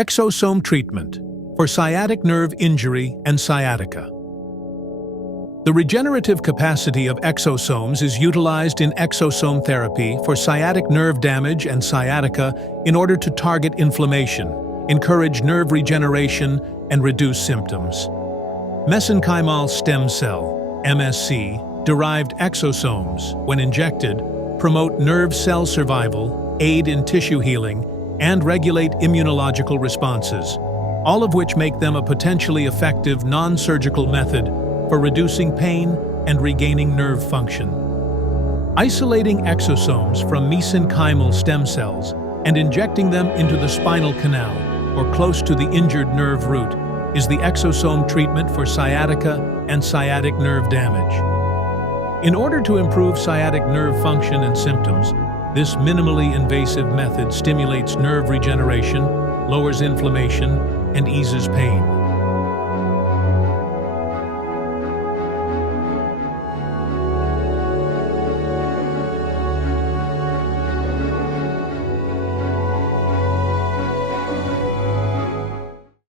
Exosome treatment for sciatic nerve injury and sciatica. The regenerative capacity of exosomes is utilized in exosome therapy for sciatic nerve damage and sciatica in order to target inflammation, encourage nerve regeneration, and reduce symptoms. Mesenchymal stem cell (MSC) derived exosomes, when injected, promote nerve cell survival, aid in tissue healing, and regulate immunological responses, all of which make them a potentially effective non-surgical method for reducing pain and regaining nerve function. Isolating exosomes from mesenchymal stem cells and injecting them into the spinal canal or close to the injured nerve root is the exosome treatment for sciatica and sciatic nerve damage. In order to improve sciatic nerve function and symptoms, this minimally invasive method stimulates nerve regeneration, lowers inflammation, and eases pain.